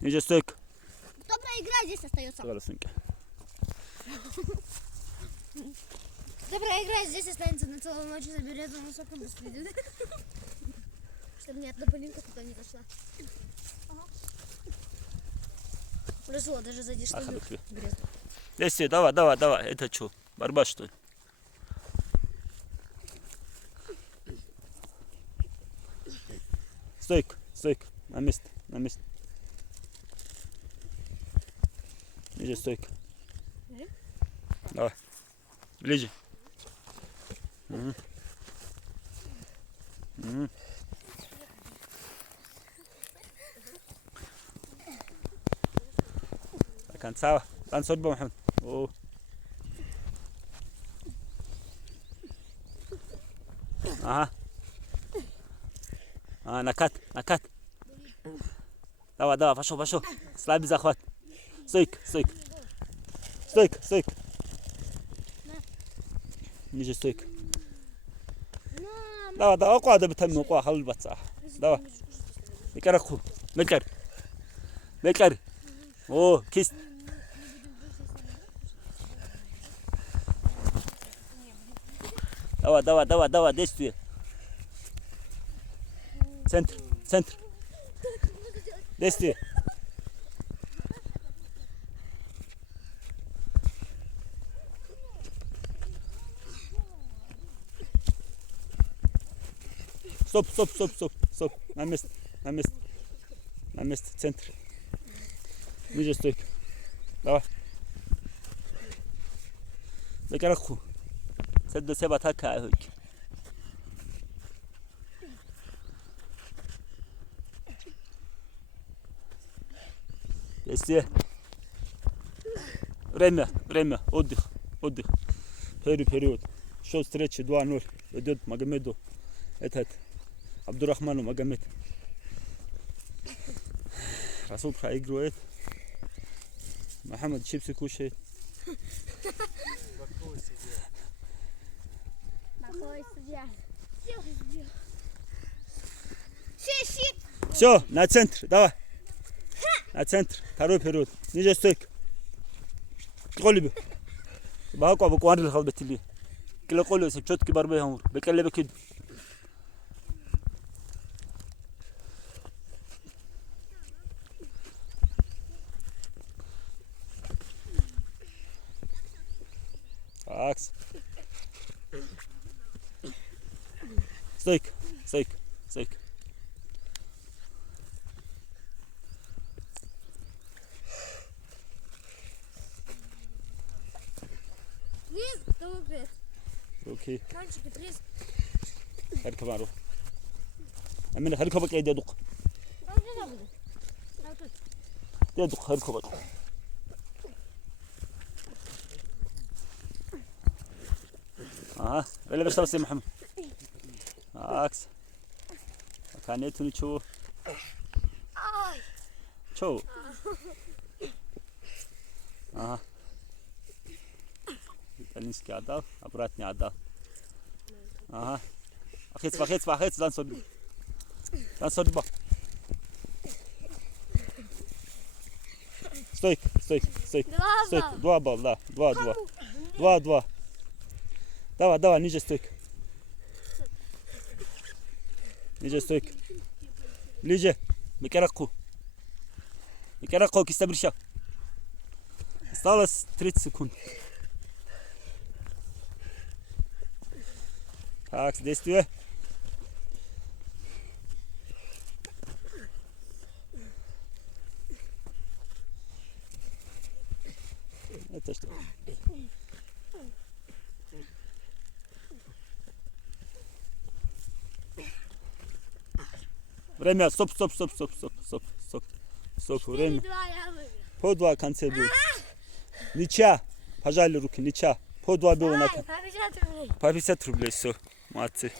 Ниже стойка. Кто проиграет, здесь остается. Голосунька. Кто проиграет, здесь останется на целую ночь и заберет за носок и быстрее. Чтобы ни одна пылинка туда не зашла. Пришло, даже сзади что ли. Действуй, давай. Это что? Борьба что ли? Стойка. На место. Ниже стойка. Давай. Ближе. До конца. Танцуй, Мухаммад. О. Ага. Накат. Давай, пошел. Слабый захват. Стойка. Ниже стойка. Давай, قاعدة بتهم قاعد حل بتصح. давай. Мекараху. Мекар. О, кисть. Давай, действуй. Центр. Действуй. Стоп. На место. Центр. Ниже стойка. Давай. Мекараху. Садо себе такая. Действие. Время. Отдых. Период. Шел встречи 2-0. Идет Магомеду. Этот Абдурахману Магомед. Расул проигрывает. Мухаммад чипсы кушает. Все, на центр, давай. На центр, второй период. Ниже стойка. قلبي بهاكو ابو قوان الخلبت لي كل قولو سبچوت كبر بهم بقلب كد عكس стойка. اوكي ماشي بريز هركب معروف امين هركبك يا دق هركبك ولا بس بس يا محمد عكس كانيتو نشو شو Итальянский отдал, обратно отдал. Ага. Ахец, лансорби. Стойка. 2 балла, да. 2. Давай, ниже стойка. Ближе. Мекараху, киста бриша. Осталось 30 секунд. Так, действие. Это что? Время, стоп. Время. По 2 конце был. Ничья. Пожали руки, ничья. По 2 было на. По 50 рублей, все. Молодцы.